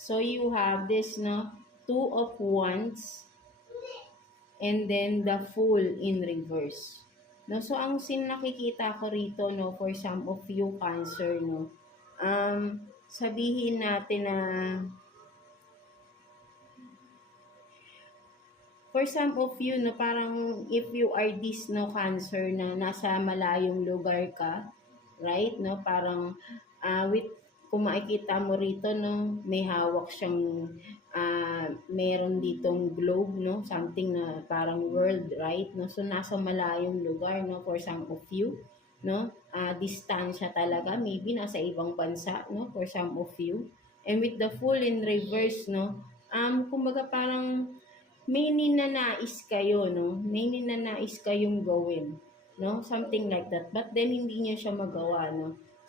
So you have this, no, two of wands, and then the Fool in reverse. No, so ang nakikita ko rito, no, for some of you Cancer, no, sabihin natin na for some of you, no, parang if you are this, no, Cancer, na nasa malayong lugar ka, right, no, parang with, kung makikita mo rito, no, may hawak siyang meron ditong globe, no, something na parang world, right, no, so nasa malayong lugar, no, for some of you, no, distansya talaga, maybe nasa ibang bansa, no, for some of you. And with the Fool in reverse, no, kumbaga parang may ninanais kayo, no? May ninanais kayong gawin, no? Something like that. But then, hindi niyo siya magawa, no?